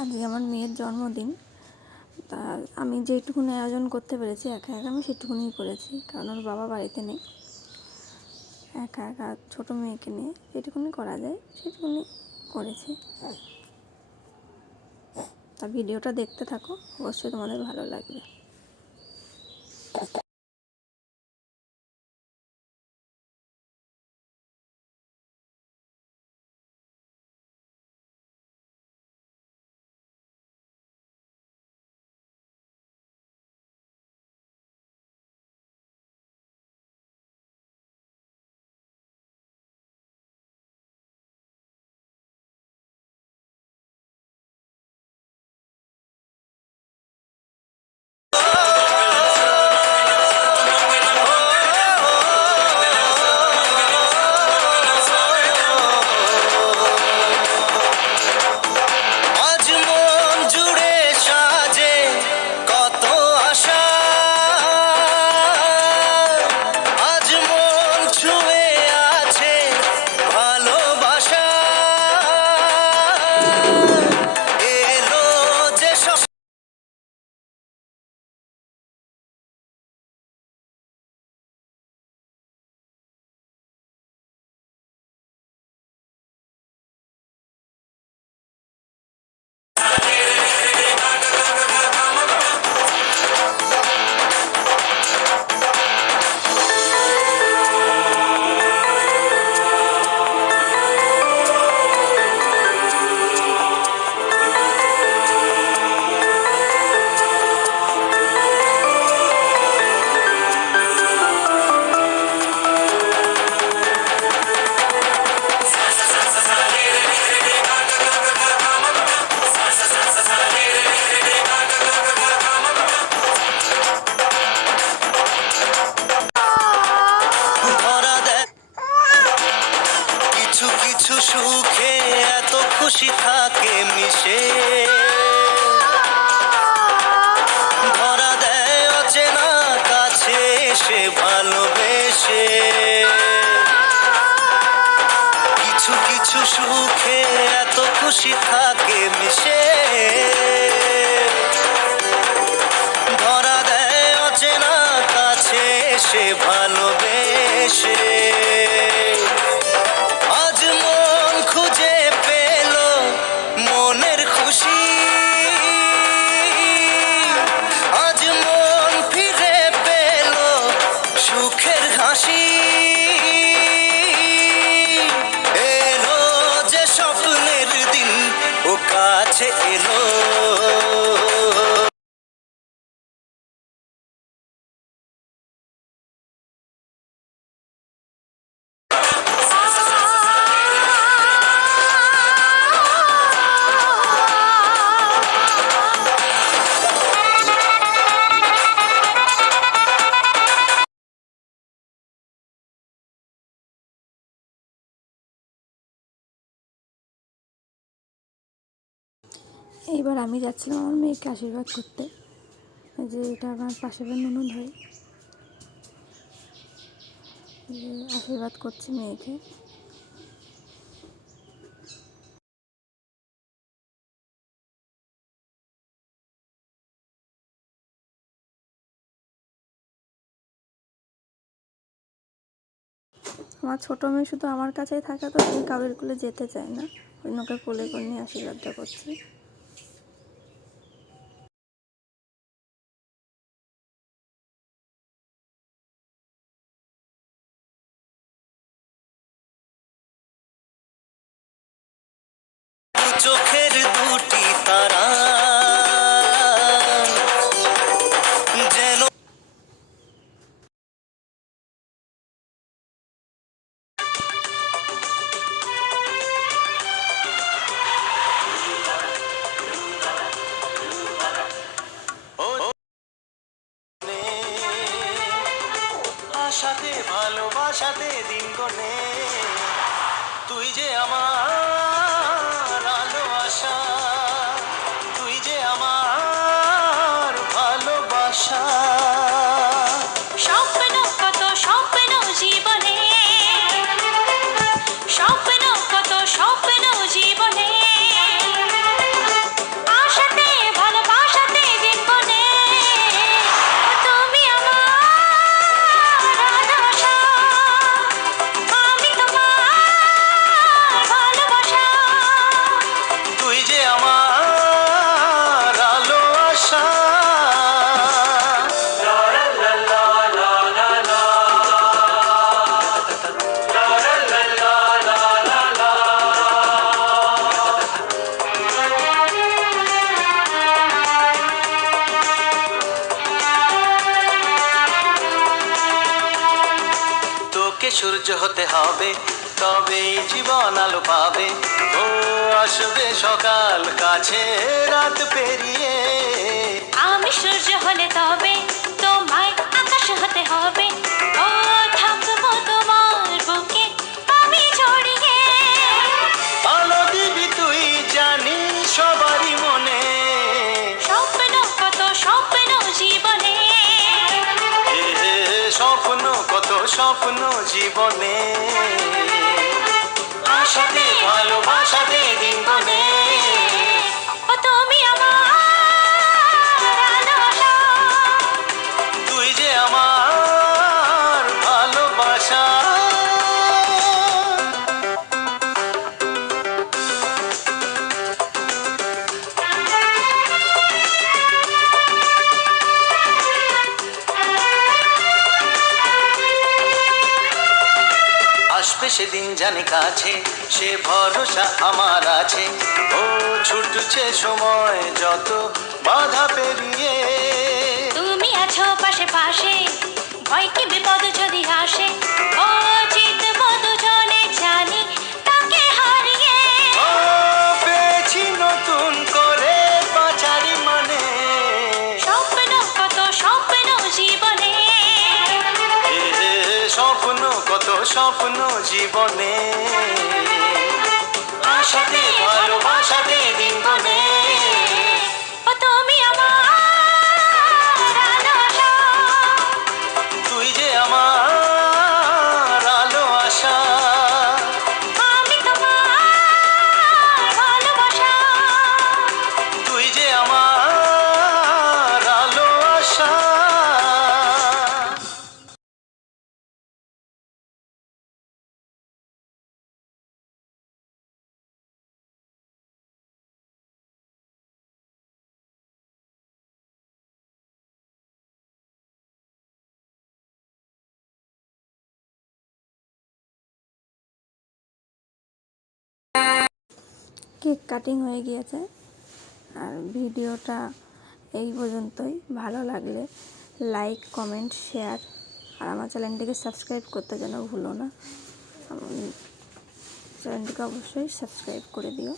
আজকে আমার মেয়ের জন্মদিন। তা আমি যেটুকুনি আয়োজন করতে পেরেছি একা একা আমি সেটুকুনিই করেছি, কারণ ওর বাবা বাড়িতে নেই। একা একা ছোটো মেয়েকে নিয়ে যেটুকুনি করা যায় সেটুকুনি করেছি। তা ভিডিওটা দেখতে থাকো, অবশ্যই তোমাদের ভালো লাগবে। সুখে এত খুশি থাকে মিশে, ধরা দেয় অচেনা কাছে এসে ভালোবেসে। কিছু কিছু সুখে এত খুশি থাকে মিশে, ধরা দেয় অচেনা কাছে এসে ভালোবেসে। আজ মন খুঁজে পেল মনের খুশি, আজ মন ফিরে পেল সুখের হাসি। এলো যে স্বপ্নের দিন ও কাছে এলো। এইবার আমি যাচ্ছিলাম আমার মেয়েকে আশীর্বাদ করতে, যে এটা আমার পাশের ননদ হয়, যে আশীর্বাদ করছি মেয়েকে। আমার ছোটো মেয়ে শুধু আমার কাছেই থাকে, তো সেই কারোর কোলে যেতে চায় না, অন্যকে কোলে করে নিয়ে আশীর্বাদটা করছি। চোখের দুটি তারা যেন আশাতে ভালোবাসাতে দিন গনে। তুই যে আমার আলো আশা, তুই যে আমার ভালোবাসা। স্বপ্ন কত স্বপ্ন জীবনে, স্বপ্ন কত স্বপ্ন জীবনে, সূর্য হতে হবে, তবেই জীবন আলো পাবে। ও আসবে সকাল, কাছে রাত পেরিয়ে। আমি সূর্য হলে তবে তোমায় আকাশ হতে হবে। ও থাকবো তোমার বুকে আমি জড়িয়ে। আলো দিবি তুই, জানি সবারই মনে। স্বপ্ন কত স্বপ্ন জীবনে, এ স্বপ্ন কত স্বপ্ন জীবনে। আশাতে ভালোবাসাতে দিন গনে। ও তুমি আমার আলো আশা। তুই যে আমার ভালোবাসা। আসবে সেদিন জানি কাছে, সে ভরসা আমার আছে। ও ছুটছে সময় যত বাধা পেরিয়ে। তুমি আছো পাশে পাশে, ভয় কি বিপদ যদি আসে। ও জিতবো দুজনে জানি তাকে হারিয়ে। ও পেয়েছি নতুন করে বাঁচারি মানে। স্বপ্ন কত স্বপ্ন জীবনে, এ স্বপ্ন কত স্বপ্ন জীবনে। আশাতে ভালোবাসাতে দিন গনে। ও তুমি আমার আলো আশা। তুই যে আমার আলো আশা। আমি তোমার ভালোবাসা। তুই যে আমার আলো আশা। কেক কাটিং হয়ে গিয়েছে, আর ভিডিওটা এই পর্যন্তই। ভালো লাগলে লাইক, কমেন্ট, শেয়ার, আর আমার চ্যানেলটিকে সাবস্ক্রাইব করতে যেন ভুলো না। আমার চ্যানেলটিকে অবশ্যই সাবস্ক্রাইব করে দিও।